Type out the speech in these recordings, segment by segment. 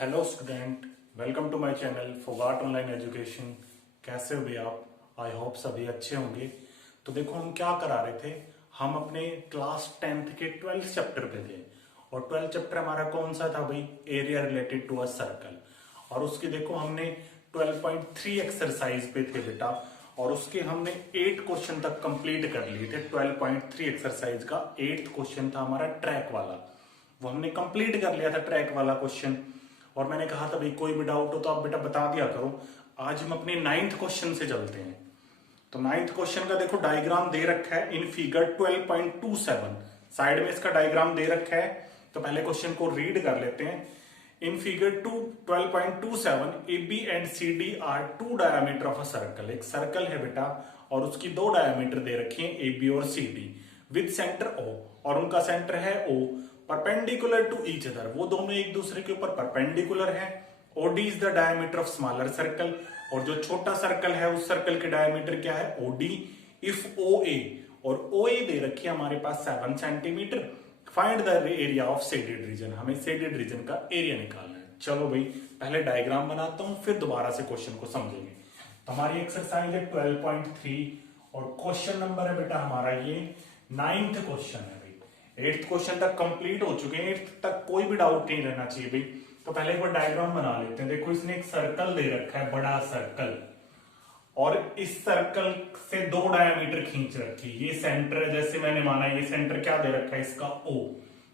Hello student, welcome to my channel Phogat online education. कैसे हो भैया आप? आई होप सभी अच्छे होंगे। तो देखो, हम क्या करा रहे थे, हम अपने क्लास 10th के 12th चैप्टर पे थे। और 12th चैप्टर हमारा कौन सा था भाई? Area related to a circle. और उसकी देखो हमने 12.3 एक्सरसाइज पे थे बेटा, और उसके हमने 8 क्वेश्चन तक कंप्लीट कर लिए थे। 12.3 एक्सरसाइज का 8th क्वेश्चन था हमारा ट्रैक वाला, वो हमने कंप्लीट कर लिया था ट्रैक वाला क्वेश्चन। और मैंने कहा था भाई कोई भी डाउट हो तो आप बेटा बता दिया करो। आज हम अपने 9th क्वेश्चन से चलते हैं। तो 9th क्वेश्चन का देखो डायग्राम दे रखा है इन फिगर 12.27। साइड में इसका डायग्राम दे रखा है, तो पहले क्वेश्चन को रीड कर लेते हैं। In figure 12.27 A B and C D are two diameter of a circle. एक सर्कल है बेटा और उसकी दो डायमीटर दे रखी है ए बी और C D with centre O, और उनका सेंटर है O, perpendicular to each other, वो दोनों एक दूसरे के ऊपर परपेंडिकुलर है। OD is the diameter of smaller circle, और जो छोटा सर्कल है उस सर्कल के डायमीटर क्या है? ओडी। इफ ओ ए, और ओ ए दे रखी है हमारे पास 7 centimetre. Find the area of shaded reason, हमें शेडेड रीजन का एरिया निकालना है। चलो भाई, पहले डायग्राम बनाता हूं, फिर दोबारा से क्वेश्चन को समझेंगे। तो हमारी एक्सरसाइज है 12.3 और क्वेश्चन नंबर है बेटा हमारा ये 9th क्वेश्चन है। 8th क्वेश्चन तक कंप्लीट हो चुके हैं, 8th तक कोई भी डाउट नहीं रहना चाहिए भाई। तो पहले एक बार डायग्राम बना लेते हैं। देखो, इसने एक सर्कल दे रखा है, बड़ा सर्कल, और इस सर्कल से दो डायमीटर खींच रखी है। ये सेंटर है, जैसे मैंने माना ये सेंटर क्या दे रखा है इसका? O।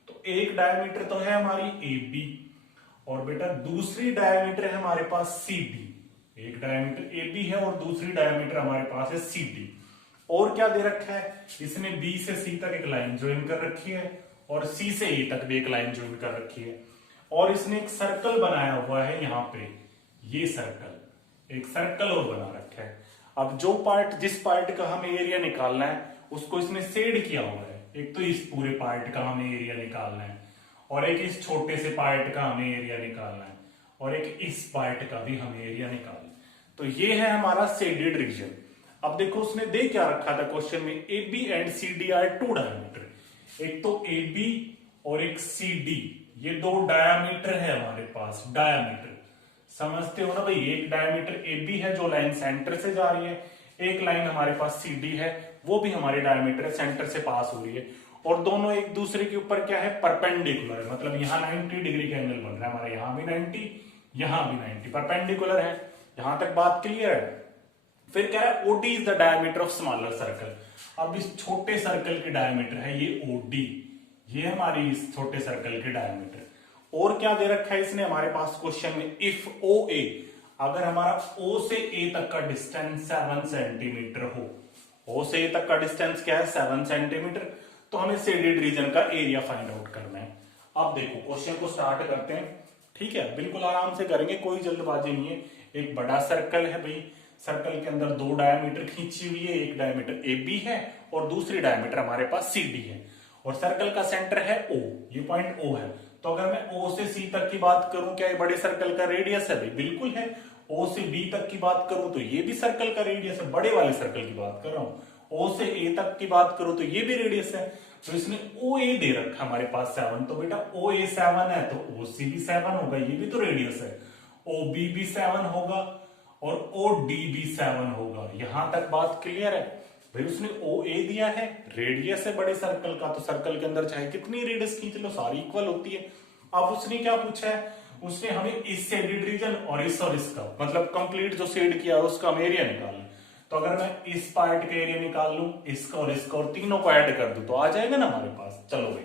तो एक डायमीटर तो है हमारी ए बी, और बेटा दूसरी डायमीटर है हमारे पास सी डी। एक डायमीटर ए बी है और दूसरी डायमीटर हमारे पास है सी डी। और क्या दे रखा है इसने? बी से सी तक एक लाइन ज्वाइन कर रखी है, और सी से ए तक भी एक लाइन ज्वाइन कर रखी है। और इसने एक सर्कल बनाया हुआ है यहाँ पे, ये सर्कल, एक सर्कल और बना रखा है। अब जो पार्ट, जिस पार्ट का हमें एरिया निकालना है उसको इसने शेड किया हुआ है। एक तो इस पूरे पार्ट का हमें एरिया निकालना है, और एक इस छोटे से पार्ट का हमें एरिया निकालना है, और एक इस पार्ट का भी हमें एरिया निकालना है। तो ये है हमारा शेडेड रीजन। अब देखो उसने दे क्या रखा था क्वेश्चन में? A B and C D are two diameter. एक तो ए बी और एक सी डी, ये दो डायमीटर है हमारे पास। डायमीटर समझते हो ना भाई? एक डायमीटर ए बी है जो लाइन सेंटर से जा रही है, एक लाइन हमारे पास सी डी है वो भी हमारे डायमीटर सेंटर से पास हो रही है, और दोनों एक दूसरे के ऊपर क्या है? परपेंडिकुलर है। मतलब यहाँ 90 डिग्री का एंगल बन रहा है हमारे, यहाँ भी 90, यहाँ भी 90, परपेंडिकुलर है। यहां तक बात क्लियर है? फिर कह रहा है OD is the diameter of smaller circle. अब इस छोटे सर्कल की डायमीटर है ये ओडी, ये हमारी इस छोटे सर्कल की डायमीटर। और क्या दे रखा है इसने हमारे पास क्वेश्चन में? इफ ओ ए, अगर हमारा ओ से ए तक का डिस्टेंस 7 सेंटीमीटर हो, ओ से ए तक का डिस्टेंस क्या है? 7 सेंटीमीटर। तो हमें शेडेड रीजन का एरिया फाइंड आउट करना है। अब देखो क्वेश्चन को स्टार्ट करते हैं, ठीक है? बिल्कुल आराम से करेंगे, कोई जल्दबाजी नहीं है। एक बड़ा सर्कल है भाई, सर्कल के अंदर दो डायमीटर खींची हुई है, एक डायमीटर ए बी है और दूसरी डायमीटर हमारे पास सी डी है, और सर्कल का सेंटर है ओ, ये पॉइंट ओ है। तो अगर मैं ओ से सी तक की बात करूं, क्या ये बड़े सर्कल का रेडियस है भाई? बिल्कुल है। ओ से बी तक की बात करूं तो ये भी सर्कल का रेडियस है, बड़े वाले सर्कल की बात कर रहा हूं। ओ से ए तक की बात करूं तो ये भी रेडियस है। तो इसने ओ ए दे रखा हमारे पास 7, तो बेटा ओ ए 7 है तो ओ सी भी 7 होगा, ये भी तो रेडियस है। ओ बी भी 7 होगा और ओ डी भी 7 होगा। यहां तक बात क्लियर है भाई? उसने ओ ए दिया है, रेडियस है बड़े सर्कल का, तो सर्कल के अंदर चाहे कितनी रेडियस खींच लो सारी इक्वल होती है। अब उसने क्या पूछा है? उसने हमें इस शेडेड रीजन और इसका, मतलब कंप्लीट जो शेड किया है उसका हम एरिया निकालना। तो अगर मैं इस पार्ट का एरिया निकाल लूं, इसका और तीनों को ऐड कर दूं तो आ जाएगा ना हमारे पास। चलो भाई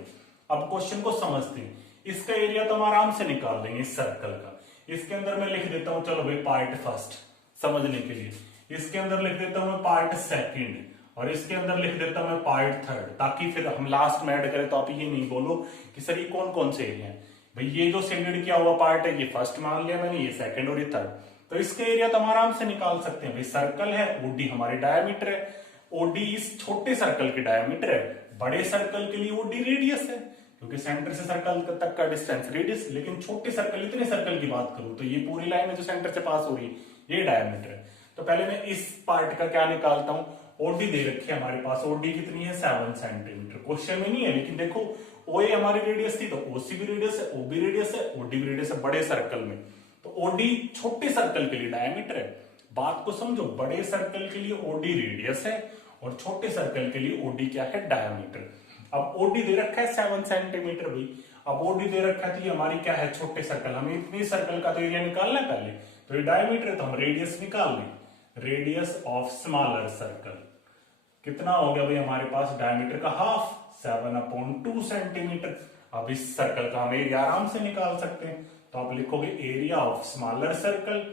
अब क्वेश्चन को समझते हैं। इसका एरिया तो हम आराम से निकाल लेंगे इस सर्कल का। इसके अंदर मैं लिख देता हूं, चलो भाई पार्ट फर्स्ट समझने के लिए। इसके अंदर लिख देता हूं मैं पार्ट सेकंड, और इसके अंदर लिख देता हूं मैं पार्ट थर्ड, ताकि फिर हम लास्ट में ऐड करें तो आप ये नहीं बोलो कि सर ये कौन कौन से एरिया है। भाई ये जो शेडेड किया हुआ पार्ट है ये फर्स्ट मान लिया मैंने, ये सेकंड और ये थर्ड। तो इसका एरिया तो हम आराम से निकाल सकते हैं भाई। सर्कल है, ओडी हमारे डायमीटर है, ओडी इस छोटे सर्कल की डायमीटर है, बड़े सर्कल के लिए ओडी रेडियस है, क्योंकि सेंटर से सर्कल तक का डिस्टेंस रेडियस। लेकिन छोटे सर्कल, इतने सर्कल की बात करूं तो ये पूरी लाइन है जो सेंटर से पास हो रही है, ये डायमीटर है। तो पहले मैं इस पार्ट का क्या निकालता हूं? ओडी दे रखी है हमारे पास, ओडी कितनी है 7 सेंटीमीटर, क्वेश्चन में नहीं है लेकिन देखो ओए हमारी रेडियस थी तो ओसी भी रेडियस है, ओबी रेडियस है, ओडी भी रेडियस है बड़े सर्कल में। तो ओडी छोटे सर्कल के लिए डायमीटर है, बात को समझो, बड़े सर्कल के लिए ओडी रेडियस है और छोटे सर्कल के लिए ओडी क्या है डायमीटर। अब ओडी दे रखा है 7 सेंटीमीटर भाई, अब ओडी दे रखा है तो ये हमारी क्या है छोटे सर्कल, हमें इतनी सर्कल का तो एरिया निकालना है पहले, तो ये डायमीटर तो हम रेडियस निकाल लें, रेडियस ऑफ स्मॉलर सर्कल कितना हो गया भाई हमारे पास डायमीटर का हाफ 7/2 सेंटीमीटर। अब इस सर्कल का हम एरिया आराम से निकाल सकते हैं, तो आप लिखोगे एरिया ऑफ स्मॉलर सर्कल,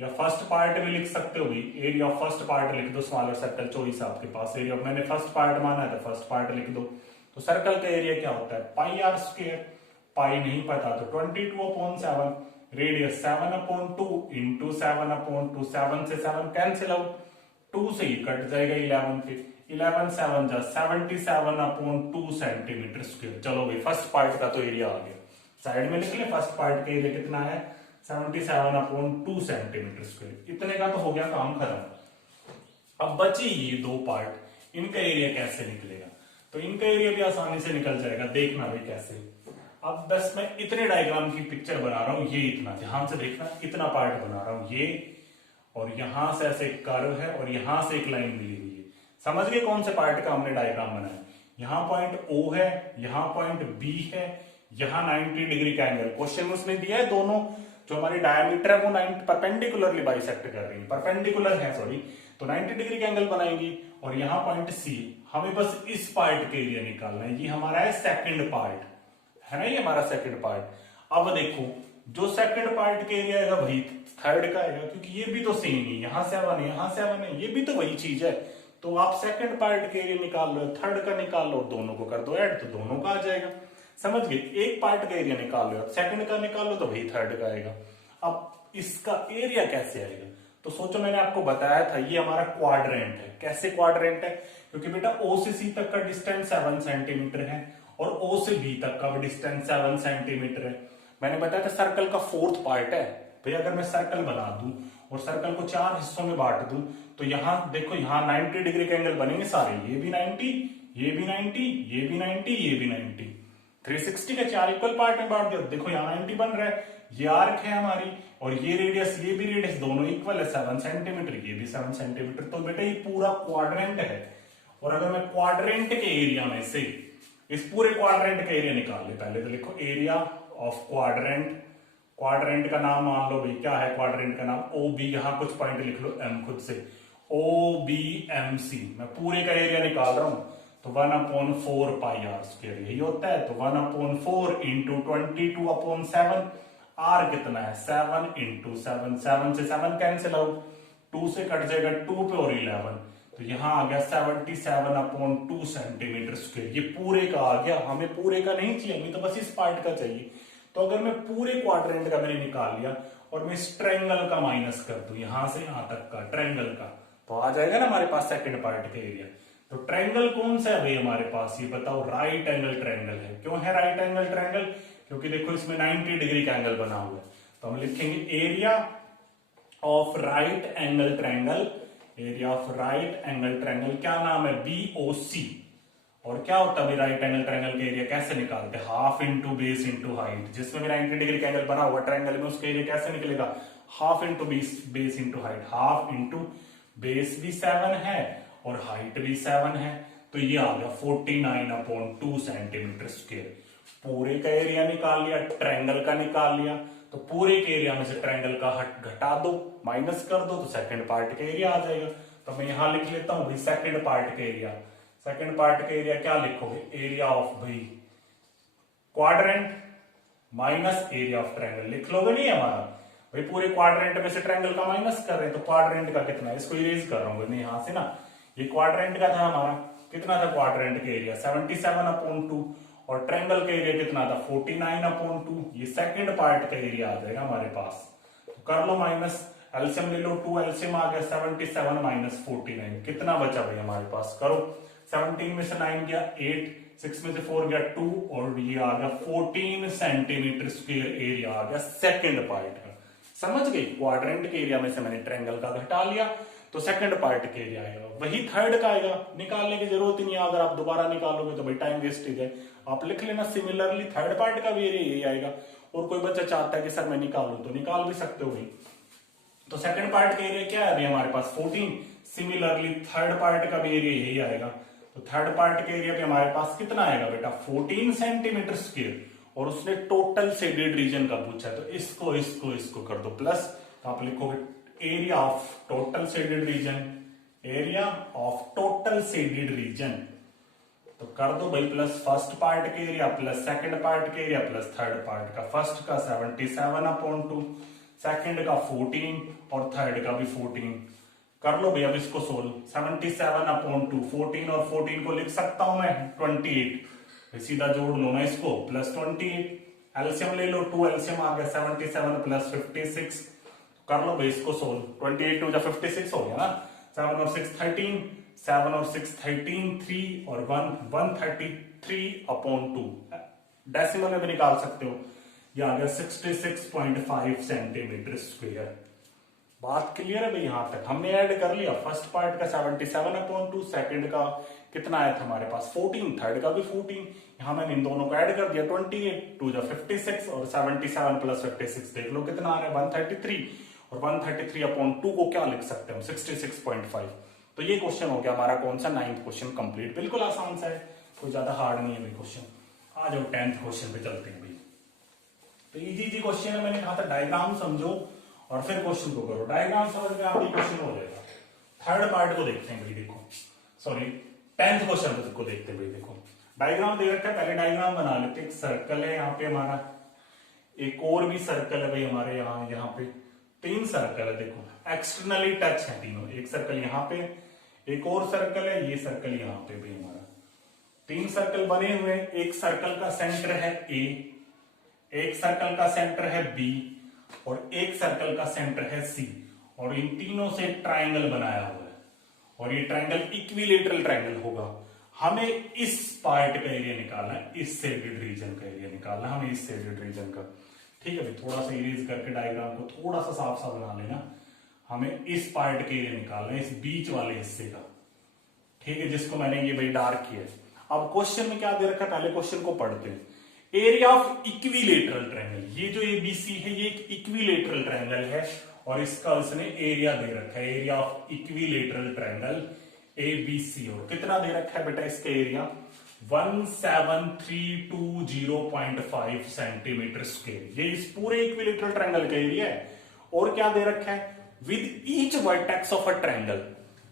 या फर्स्ट पार्ट भी लिख सकते हो भाई, एरिया ऑफ फर्स्ट पार्ट लिख दो स्मॉलर सर्कल, चॉइस आपके पास, एरिया मैंने फर्स्ट पार्ट माना है तो फर्स्ट पार्ट लिख दो। तो सर्कल का एरिया क्या होता है पाई आर स्क्वायर, पाई नहीं पता तो 22/7, रेडियस 7/2 इंटू 7/2, 7 से 7 कैंसिल आउट, 2 से ही कट जाएगा 11 पे, 11 7 जा 77/2 सेंटीमीटर स्क्वायर। चलो भाई फर्स्ट पार्ट का तो एरिया आ गया, साइड में लिख ले, फर्स्ट पार्ट का एरिया कितना है 77/2 सेंटीमीटर स्क्वायर। इतने का तो हो गया काम खत्म। अब बची ये दो पार्ट, इनका एरिया कैसे निकलेगा, तो इनका एरिया भी आसानी से निकल जाएगा, देखना भाई कैसे। अब बस मैं इतने डायग्राम की पिक्चर बना रहा हूं, ये इतना ध्यान से देखना, इतना पार्ट बना रहा हूं ये, और यहां से ऐसे कर्व है और यहां से एक लाइन मिली हुई है, समझ गए कौन से पार्ट का हमने डायग्राम बनाया। यहाँ पॉइंट O है, यहाँ पॉइंट B है, यहाँ 90 डिग्री का एंगल, क्वेश्चन उसने दिया है दोनों जो हमारी डायमीटर है वो 90 परपेंडिकुलरली बाइसेक्ट कर रही है, परपेंडिकुलर है सॉरी, तो 90 डिग्री का एंगल बनाएंगी। और यहाँ पॉइंट C, हमें बस इस पार्ट के एरिया निकालना है, ये हमारा है सेकंड पार्ट, है ना, ये हमारा सेकंड पार्ट। अब देखो जो सेकंड पार्ट के एरिया आएगा वही थर्ड का आएगा, क्योंकि ये भी तो सेम ही, यहाँ 7 है यहाँ 7 है, ये भी तो वही चीज है। तो आप सेकंड पार्ट के एरिया निकाल लो, थर्ड का निकाल लो, दोनों को कर दो ऐड तो दोनों का आ जाएगा, समझ गए। एक पार्ट का एरिया निकाल लो, सेकंड का निकाल लो तो वही थर्ड का आएगा। अब इसका एरिया कैसे आएगा, तो सोचो मैंने आपको बताया था ये हमारा क्वाड्रेंट है। कैसे क्वाड्रेंट है, क्योंकि बेटा O से C तक का डिस्टेंस 7 सेंटीमीटर है और O से B तक का डिस्टेंस 7 सेंटीमीटर है। मैंने बताया था सर्कल का फोर्थ पार्ट है भाई, अगर मैं सर्कल बना दूं और सर्कल को 4 हिस्सों में बांट दूं तो यहां देखो, यहां 90 डिग्री के एंगल बनेंगे सारे, ये भी 90, ये भी 90, ये भी 90, ये भी 90, 360 के 4 इक्वल पार्ट में बांट दिया, देखो यहाँ 90 बन रहा है, ये आर्क है हमारी, और ये रेडियस, ये भी रेडियस, दोनों इक्वल है 7 सेंटीमीटर, ये भी 7 सेंटीमीटर। तो बेटा ये पूरा क्वाड्रेंट है। और अगर मैं क्वाड्रेंट के एरिया में से इस पूरे क्वाड्रेंट का एरिया निकाल ले, पहले तो लिखो एरिया ऑफ क्वाड्रेंट, क्वाड्रेंट का नाम मान लो भाई, क्या है क्वाड्रेंट का नाम OB, यहां कुछ पॉइंट लिख लो M खुद से, OBMC, मैं पूरे का एरिया निकाल रहा हूं, तो 1/4 पाई आर स्क्वायर यही होता है, तो 1/4 इंटू 22/7, आर कितना है 7 इंटू 7, 7 से 7 कैंसिल आउट, 2 से कट जाएगा 2 पे और 11, तो यहां आ गया 77/2 सेंटीमीटर स्क्वायर। ये पूरे का आ गया, हमें पूरे का नहीं चाहिए, हमें तो बस इस पार्ट का चाहिए। तो अगर मैं पूरे क्वाड्रेंट का मैंने निकाल लिया और मैं इस ट्रायंगल का माइनस कर दूं, यहां से यहां तक का ट्रायंगल का, तो आ जाएगा ना हमारे पास सेकंड पार्ट का एरिया। तो ट्रायंगल कौन सा है भाई हमारे पास, ये बताओ, राइट एंगल ट्रायंगल है। क्यों है राइट एंगल ट्रायंगल, क्योंकि देखो इसमें 90 डिग्री का एंगल बना हुआ है, तो हम लिखेंगे area of right angle triangle, area of right angle triangle, क्या नाम है BOC। और क्या होता है राइट एंगल ट्रायंगल का एरिया कैसे निकालते हैं, half into base into height, जिसमें भी 90 डिग्री का एंगल बना हुआ ट्रायंगल में उसका एरिया कैसे निकलेगा, half into base into height, half into base भी 7 है और हाइट भी 7 है, तो ये आ गया 49/2 सेंटीमीटर स्क्वायर। पूरे का एरिया निकाल लिया, ट्रायंगल का निकाल लिया, तो पूरे के एरिया में से ट्रायंगल का हट घटा दो, माइनस कर दो, तो सेकंड पार्ट का एरिया आ जाएगा। तो मैं यहां लिख लेता हूं भाई सेकंड पार्ट का एरिया, सेकंड पार्ट का एरिया क्या लिखोगे, एरिया ऑफ भाई quadrant minus area of triangle, लिख लोगे नहीं हमारा भाई, पूरे क्वाड्रेंट में से ट्रायंगल का माइनस कर रहे हैं, तो क्वाड्रेंट का कितना है, इसको इरेज कर रहा हूं मैं यहां से ना, ये क्वाड्रेंट का था हमारा, कितना था क्वाड्रेंट का एरिया 77/2, और ट्रायंगल का एरिया कितना था 49/2, ये सेकंड पार्ट का एरिया आ जाएगा हमारे पास। तो कर लो माइनस, एलसीएम ले लो, 2 एलसीएम आ गया 77 माइनस 49, कितना बचा भाई हमारे पास, करो, 17 में से 9 गया 8, 6 में से 4 गया 2, और ये आ गया 14 सेंटीमीटर स्क्वायर एरिया आ गया सेकंड पार्ट का। समझ गए, क्वाड्रेंट के एरिया में से मैंने ट्रायंगल का घटा लिया, तो सेकंड पार्ट का एरिया आएगा, वही थर्ड का आएगा, निकालने की जरूरत ही नहीं है। अगर आप दोबारा निकालोगे तो भाई टाइम वेस्टेज है, आप लिख लेना सिमिलरली थर्ड पार्ट का भी एरिया यही आएगा। और कोई बच्चा चाहता है कि सर मैं निकालूं तो निकाल भी सकते हो भाई। तो सेकंड पार्ट का एरिया क्या है अभी हमारे पास 14, सिमिलरली थर्ड पार्ट का भी एरिया यही आएगा। तो थर्ड पार्ट के एरिया पे हमारे पास कितना आएगा बेटा 14 सेंटीमीटर स्क्वायर, और उसने टोटल शेडेड रीजन का पूछा है, तो इसको इसको इसको कर दो प्लस, तो आप लिखोगे area of total shaded region, area of total shaded region, तो कर दो भाई प्लस फर्स्ट पार्ट के एरिया प्लस सेकंड पार्ट के एरिया प्लस थर्ड पार्ट का, फर्स्ट का 77/2, सेकंड का 14 और थर्ड का भी 14, कर लो भाई अब इसको सोल्व। 77/2, 14 और 14 को लिख सकता हूं मैं 28, सीधा जोड़ लो ना इसको, प्लस 28, एलसीएम ले लो, 2 एलसीएम आ गया 77 प्लस 56, कर लो भाई इसको सोल्व, 28 2 56 हो गया ना, 7 और 6 13, 7 और 6 13, 3 और 1 133/2, डेसिमल में भी निकाल सकते हो, ये आ गया 66.5 सेंटीमीटर स्क्वायर। बात क्लियर है भाई, यहां तक हमने ऐड कर लिया, फर्स्ट पार्ट का 77/2, सेकंड का कितना आया था हमारे पास 14, थर्ड का भी 14, यहां मैंने इन दोनों को ऐड कर दिया, 28 2 56 और 77 प्लस 56 देख लो कितना आ रहा है 133, और 133/2 को क्या लिख सकते हैं हम 66.5। तो ये क्वेश्चन हो गया हमारा कौन सा 9th क्वेश्चन कंप्लीट, बिल्कुल आसान सा है, कोई ज्यादा हार्ड नहीं है भाई क्वेश्चन। आ जाओ 10th क्वेश्चन पे चलते हैं भाई। तो इजी क्वेश्चन है, मैंने कहा था डायग्राम समझो और फिर क्वेश्चन को करो, डायग्राम समझ में आपकी क्वेश्चन हो जाएगा। थर्ड पार्ट को देखते हैं भाई, देखो सॉरी 10th क्वेश्चन को देखते हैं भाई। देखो डायग्राम दे रखा है, पहले डायग्राम बना लेते हैं। एक सर्कल है यहाँ पे हमारा, एक और भी सर्कल है भाई हमारे यहाँ पे 3 सर्कल है, देखो एक्सटर्नली टच है तीनों, एक सर्कल यहाँ पे, एक और सर्कल है, ये सर्कल यहाँ पे भी हमारा, 3 सर्कल बने हुए हैं। एक सर्कल का सेंटर है ए, एक सर्कल का सेंटर है बी, और एक सर्कल का सेंटर है सी, और इन तीनों से ट्रायंगल बनाया हुआ है, और ये ट्रायंगल इक्विलेटरल ट्रायंगल होगा। हमें इस पार्ट का एरिया निकालना है, इस शेडेड रीजन का एरिया निकालना है हमें, इस शेडेड रीजन का। ठीक है भाई, थोड़ा सा इरेज करके डायग्राम को थोड़ा सा साफ साफ बना लेना। हमें इस पार्ट के एरिया निकालना है, इस बीच वाले हिस्से का, ठीक है, जिसको मैंने ये भाई डार्क किया है। अब क्वेश्चन में क्या दे रखा है, पहले क्वेश्चन को पढ़ते हैं। एरिया ऑफ इक्विलेटरल ट्रायंगल, ये जो एबीसी है ये एक इक्विलेटरल ट्रायंगल है, और इसका उसने एरिया दे रखा है, area of equilateral triangle ABC, और कितना दे रखा है बेटा इसका एरिया 17320.5 सेंटीमीटर स्क्वायर, ये इस पूरे इक्विलेटरल ट्रायंगल का एरिया है। और क्या दे रखा है, with each vertex of a triangle,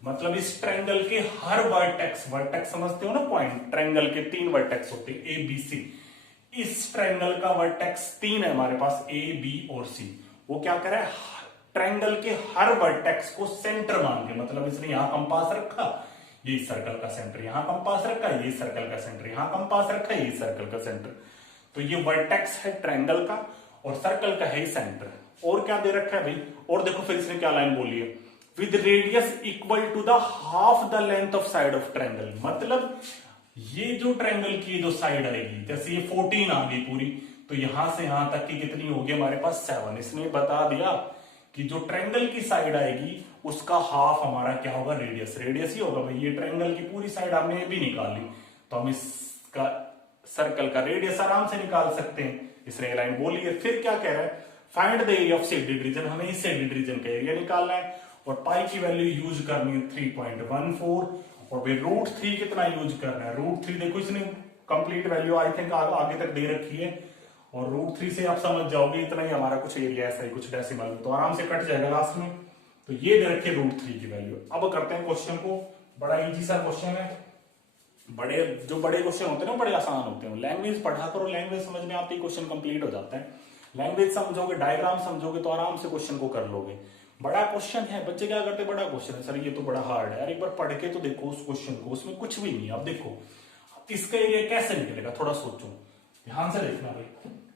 मतलब इस ट्रायंगल के हर वर्टेक्स, वर्टेक्स समझते हो ना पॉइंट, ट्रायंगल के 3 वर्टेक्स होते हैं ए बी सी, इस ट्रायंगल का वर्टेक्स 3 है हमारे पास ए बी और सी। वो क्या कर रहा है, ट्रायंगल के हर वर्टेक्स को सेंटर मान के, मतलब इसने यहां कंपास रखा, ये सर्कल का सेंटर, यहां कंपास रखा, ये सर्कल का सेंटर, यहां कंपास रखा, ये सर्कल का सेंटर। तो ये वर्टेक्स है ट्रायंगल का और सर्कल का है सेंटर। और क्या दे रखा है भाई, और देखो फिर इसने क्या लाइन बोली है, with radius equal to the half the length of side of triangle, मतलब ये जो ट्रायंगल की जो साइड आएगी, जैसे ये 14 आ गई पूरी, तो यहां से यहां तक की कितनी होगी हमारे पास 7। इसने बता दिया कि जो ट्रायंगल की साइड आएगी उसका हाफ हमारा क्या होगा, रेडियस, रेडियस ही होगा भाई। ये ट्रायंगल की पूरी साइड हमने भी निकाली, तो हम इसका सर्कल का रेडियस आराम से निकाल सकते हैं, इसने लाइन बोली है। फिर क्या कह रहा है, find the area of shaded reason, हमें इस शेडेड रीजन का एरिया निकालना है, और पाई की वैल्यू यूज करनी है 3.14, और भाई √3 कितना यूज करना है, √3 देखो इसने कंप्लीट वैल्यू आई थिंक आगे तक दे रखी है, और √3 से आप समझ जाओगे इतना ही हमारा कुछ एरिया ऐसा ही कुछ डेसिमल, तो आराम से कट जाएगा लास्ट में। तो ये दे रखे √3 की वैल्यू। अब करते हैं क्वेश्चन को, बड़ा इजी सा क्वेश्चन है, बड़े क्वेश्चन होते हैं ना बड़े आसान होते हैं। लैंग्वेज पढ़ा करो, लैंग्वेज समझ में आती है क्वेश्चन कंप्लीट हो जाता है। लैंग्वेज समझोगे, डायग्राम समझोगे तो आराम से क्वेश्चन को कर लोगे। बड़ा क्वेश्चन है, बच्चे क्या करते, बड़ा क्वेश्चन है सर ये तो बड़ा हार्ड है यार, एक बार पढ़ के तो देखो उस क्वेश्चन को, उसमें कुछ भी नहीं है। अब देखो इसका एरिया कैसे निकलेगा, थोड़ा सोचो, ध्यान से देखना भाई।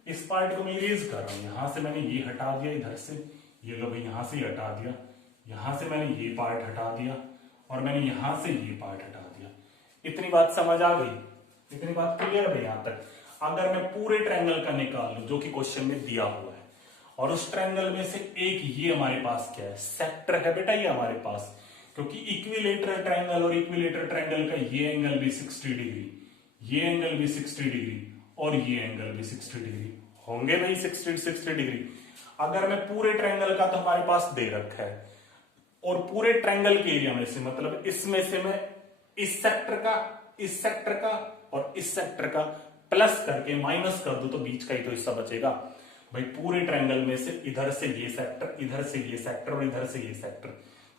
इस पार्ट को मैं इरेज कर रहा हूं, यहां से मैंने ये हटा दिया, इधर से ये लो भाई यहां से हटा दिया, यहां से मैंने ये पार्ट हटा दिया, और मैंने यहां से ये पार्ट हटा दिया। इतनी बात समझ आ गई, इतनी बात क्लियर है भाई यहां तक। अगर मैं पूरे ट्रायंगल का निकाल लूं जो कि क्वेश्चन में दिया हुआ है, और उस ट्रायंगल में से एक ये हमारे पास क्या है, सेक्टर है बेटा ये हमारे पास, क्योंकि इक्विलेटरल ट्रायंगल और इक्विलेटरल ट्रायंगल का ये एंगल भी 60 डिग्री, ये एंगल भी 60 डिग्री और ये एंगल भी 60 डिग्री होंगे भाई, 60 डिग्री। अगर मैं पूरे ट्रायंगल का तो हमारे पास दे रखा है, और पूरे ट्रायंगल के एरिया में से मतलब इसमें से मैं इस सेक्टर का, इस सेक्टर का और इस सेक्टर का प्लस करके माइनस कर दूं तो बीच का ही तो हिस्सा बचेगा भाई। पूरे ट्रायंगल में से इधर से ये सेक्टर, इधर से ये सेक्टर और इधर से ये सेक्टर,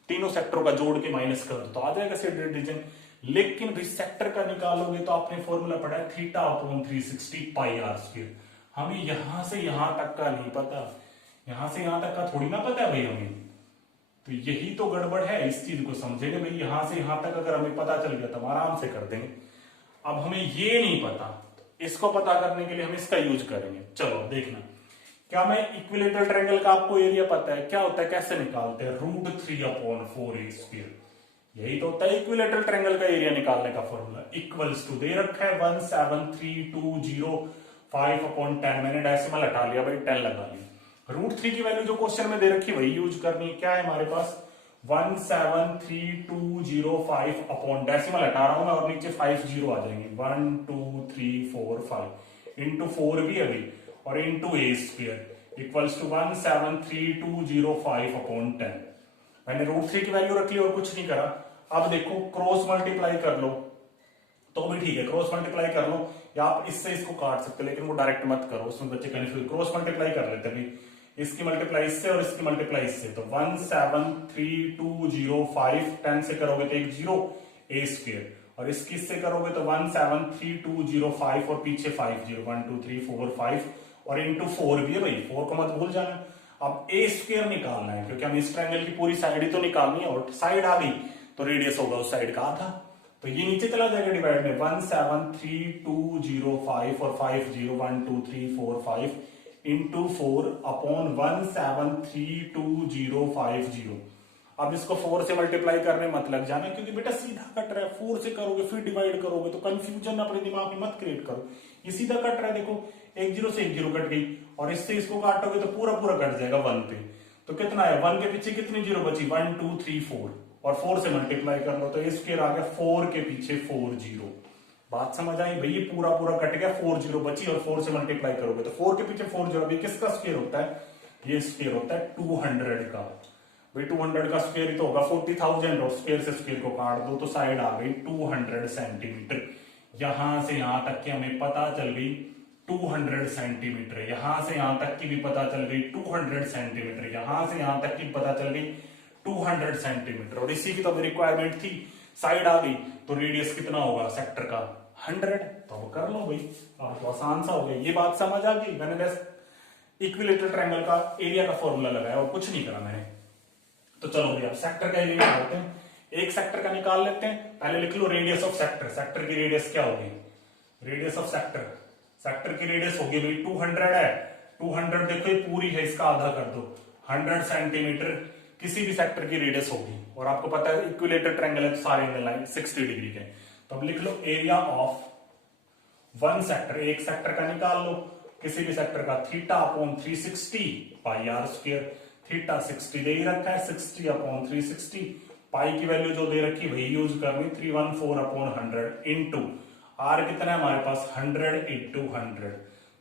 तीनों सेक्टरों का जोड़ के माइनस कर दो तो आ जाएगा शेडेड रीजन। लेकिन भाई सेक्टर का निकालोगे तो आपने फॉर्मूला पढ़ा है theta upon 360 pi r square. हमें यहां से यहां तक का नहीं पता, यहां से यहां तक का थोड़ी ना पता है भाई हमें, तो यही तो गड़बड़ है। इस चीज को समझेंगे भाई, यहां से यहां तक अगर हमें पता चल गया तो हम आराम से कर देंगे। अब हमें ये नहीं पता, इसको पता करने के लिए हम इसका यूज करेंगे। चलो देखना, क्या मैं इक्विलेटरल ट्रायंगल का आपको एरिया पता है क्या होता है, कैसे निकालते हैं, √3/4 स्क्वायर। यही तो होता है इक्विलेटरल ट्रायंगल का एरिया निकालने का फॉर्मूला। इक्वल्स टू दे रखा है 173,205/10, मैंने डेसिमल हटा लिया भाई, 10 लगा लिया। √3 की वैल्यू जो क्वेश्चन में दे रखी वही यूज करनी है। क्या है हमारे पास 173,205 डेसिमल हटा रहा हूं मैं और नीचे 5 जीरो आ जाएंगे, 1 2 3 4 5 इंटू 4 भी अभी और into a square equals to 173,205/10। मैंने √3 की वैल्यू रख ली और कुछ नहीं करा। अब देखो क्रॉस मल्टीप्लाई कर लो तो भी ठीक है, क्रॉस मल्टीप्लाई कर लो या आप इससे इसको काट सकते हो, लेकिन वो डायरेक्ट मत करो, उसमें बच्चे कंफ्यूज। क्रॉस मल्टीप्लाई कर लेते हैं, इसकी मल्टीप्लाई इससे और इसकी मल्टीप्लाई इससे, तो 173,205 10 से करोगे तो 1 0 ए स्क्वायर, और इसकी इससे करोगे तो 173,205 और पीछे 5 0, 1 2 3 4 5 और इंटू 4 भी है भाई, 4 को मत भूल जाना। अब ए स्क्वायर निकालना है क्योंकि हम इस ट्रायंगल की पूरी साइड ही तो निकालनी है, और साइड आ गई तो रेडियस होगा उस साइड का आधा, तो ये नीचे चला जाएगा डिवाइड में 173,205 और 5 0 1 2 3 4 5 इंटू 4 अपॉन 173,205। अब इसको 4 से मल्टीप्लाई करने मत लग जाना क्योंकि बेटा सीधा कट रहा है, 4 से करोगे फिर डिवाइड करोगे तो कंफ्यूजन अपने दिमाग में मत क्रिएट करो। ये सीधा कट रहा है, देखो 1 0 से 1 0 कट गई और इससे इसको काटोगे तो पूरा पूरा कट जाएगा 1 पे, तो कितना है 1 के पीछे कितनी जीरो बची 1 2 3 4 और 4 से मल्टीप्लाई कर लो तो ये स्क्वायर आ गया 4 के पीछे 4 0। बात समझ आई भाई, ये पूरा पूरा कट गया, 4 0 बची और 4 से मल्टीप्लाई करोगे तो 4 के पीछे 4 0। अभी किसका स्क्वायर होता है, ये स्क्वायर होता है 200 का भाई, 200 का स्क्वायर ही तो होगा 40,000 और स्क्वायर से स्क्वायर को काट दो तो साइड आ गई 200 सेंटीमीटर। यहां से यहां तक की हमें पता चल गई 200 सेंटीमीटर, यहां से यहां तक की भी पता चल गई 200 सेंटीमीटर, यहां से यहां तक की पता चल गई 200 सेंटीमीटर, और इसी की तो रिक्वायरमेंट थी। साइड आ गई तो रेडियस कितना होगा सेक्टर का 100, तो अब कर लो भाई, आपको आसान सा हो गया। ये बात समझ आ गई, मैंने बस इक्विलेटरल ट्रायंगल का एरिया का फॉर्मूला लगाया और कुछ नहीं करा मैंने। तो चलो भैया सेक्टर का एरिया निकालते हैं, एक सेक्टर का निकाल लेते हैं। पहले लिख लो रेडियस ऑफ सेक्टर, सेक्टर की रेडियस क्या होगी, रेडियस ऑफ सेक्टर, सेक्टर की रेडियस होगी भाई 200 है, 200 देखो ये पूरी है, इसका आधा कर दो 100 सेंटीमीटर किसी भी सेक्टर की रेडियस होगी, और आपको पता है इक्विलेटरल ट्रायंगल है तो सारे एंगल लाइन 60 डिग्री के। तो अब लिख लो एरिया ऑफ वन सेक्टर, एक सेक्टर का निकाल लो किसी भी सेक्टर का, theta upon 360 pi r square, theta 60 दे ही रखा है, 60 अपॉन 360, पाई की वैल्यू जो दे रखी वही यूज करनी 314 अपॉन 100 इंटू आर कितना है हमारे पास 100 इंटू 100,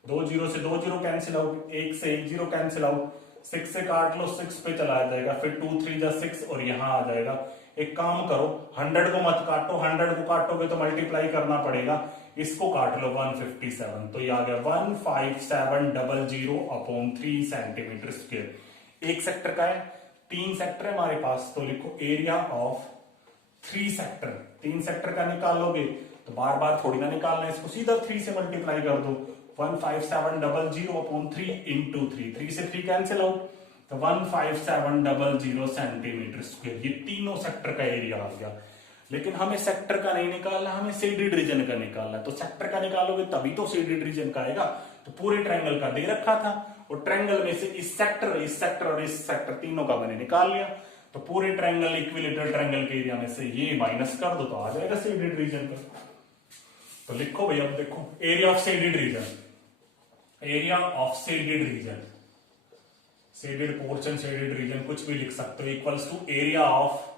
2 0 से 2 0 कैंसिल आउट, 1 से 1 0 कैंसिल आउट, 6 से काट लो 6 पे चला जाएगा, फिर 2 3 जा 6 और यहां आ जाएगा। एक काम करो 100 को मत काटो, 100 को काटोगे तो मल्टीप्लाई करना पड़ेगा, इसको काट लो 157, तो ये आ गया 15700 अपॉन 3 सेंटीमीटर स्क्वायर। एक सेक्टर का है, 3 सेक्टर है हमारे पास, तो लिखो एरिया ऑफ 3 सेक्टर, 3 सेक्टर का निकालोगे तो बार बार थोड़ी ना निकालना है, इसको सीधा 3 से मल्टीप्लाई कर दो, 15700 अपॉन 3 इंटू 3, 3 से 3 कैंसिल आउट, तो 15700 सेंटीमीटर स्क्वायर। ये तीनों सेक्टर का एरिया आ गया। लेकिन हमें सेक्टर का नहीं निकालना, हमें शेडेड रीजन का निकालना है। तो सेक्टर का निकालोगे तभी तो शेडेड रीजन का आएगा। तो पूरे ट्रायंगल का दे रखा था और ट्रायंगल में से इस सेक्टर और इस सेक्टर तीनों का मैंने निकाल लिया, तो पूरे ट्रायंगल इक्विलेटरल ट्रायंगल के एरिया में से ये माइनस कर दो तो आ जाएगा शेडेड रीजन का। तो लिखो भैया, अब देखो area of shaded region, area of shaded region, shaded portion shaded region कुछ भी लिख सकते हो, equals to area of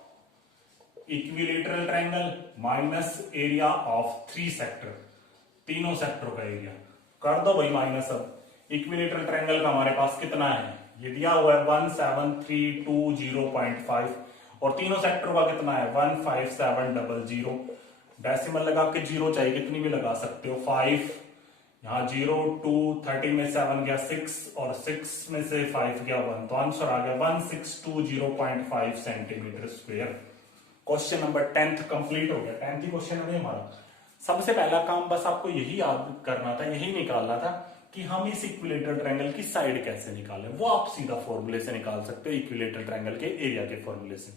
equilateral triangle minus area of 3 sector, तीनों सेक्टरों का एरिया कर दो भाई माइनस। अब इक्विलेटरल ट्रायंगल का हमारे पास कितना है, ये दिया हुआ है 17320.5 और तीनों सेक्टरों का कितना है 15700। डेसिमल लगा के जीरो चाहिए कितनी भी लगा सकते हो 5, यहाँ 0 2 30 में 7 गया 6 और 6 में से 5 गया 1, तो आंसर आ गया 1620.5 centimetre square. Question number 10th complete हो गया। 10th ही क्वेश्चन है हमारा। सबसे पहला काम बस आपको यही याद करना था, यही निकालना था कि हम इस इक्विलेटरल ट्रायंगल की साइड कैसे निकालें। वो आप सीधा फॉर्मूले से निकाल सकते हो, इक्विलेटरल ट्रायंगल के एरिया के फॉर्मूले से।